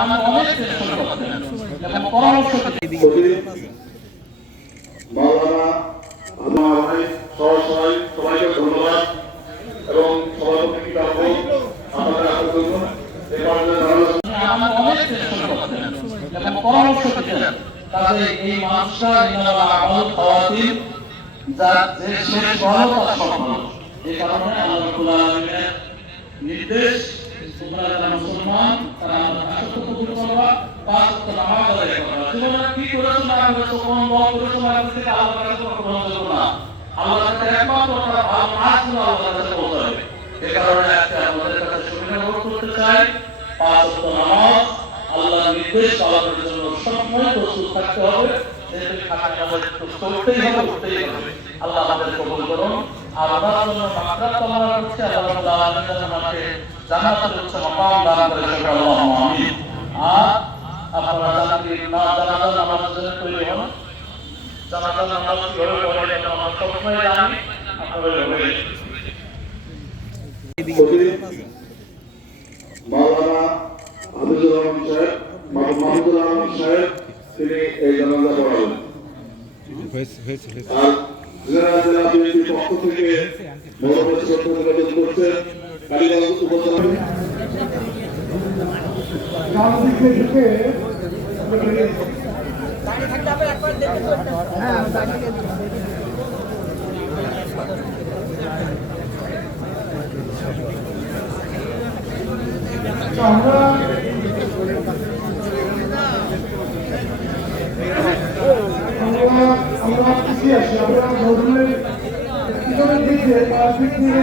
আমাদের অনেক টেনশন করতেন এবং পরামর্শ মাওলানা আমার সবাইকে ধন্যবাদ এবং সভাপতি আপনাদের জন্য এই আমাদের অনেক টেনশন করতেন এবং পরামর্শ দিতেন তাদের এই মানুষরা ইন্নামা আমাল খাওয়াতির যা যে শেষ ভালো তার সম্মান এই কারণে আল্লাহ রাব্বুল আলামিনের নির্দেশ তোমরা যারা মুসলমান তারা আসক্ত কবুল করবা পাঁচ ওয়াক্ত নামাজ আদায় করবা তোমরা কি করেছো না করেছো কোন দোয়া করেছো না থেকে আল্লাহর কাছে গ্রহণ করবে না আল্লাহর কাছে একমাত্র তারা ভালো কাজগুলো আল্লাহর কাছে পৌঁছাবে এই কারণে আজকে আমাদের কাছে সুবিধা করতে চাই পাঁচ ওয়াক্ত নামাজ আল্লাহর নির্দেশ পালনের জন্য সবসময় প্রস্তুত থাকতে হবে আল্লাহ আমাদের কবুল করুন আর আমার জন্য মাগফিরাত কামনা করছি আল্লাহ রাব্বুল আলামিন আমাকে জান্নাতের উচ্চ মাকাম দান করে আল্লাহুম্মা আমিন আর আপনারা জানাজার নামাজের জন্য তৈরি হন জানাজার নামাজ কিভাবে পড়ে এটা আমরা সবসময় জানি আপনারা মাওলানা আব্দুল রহমান সাহেব মাহমুদুর রহমান সাহেব তিনি এই জানাজা পড়াবেন আর জেলা বিএনপির পক্ষ থেকে মহরমের শ্রদ্ধা নিবেদন করছেন কালীগঞ্জ উপজেলা আমরা খুশি আছি আমরা নজরুলের পিছনের দিকে পারফিক নিয়ে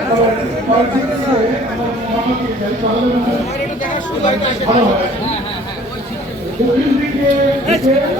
ভালো হয় দক্ষিণ দিকে ভালো হয়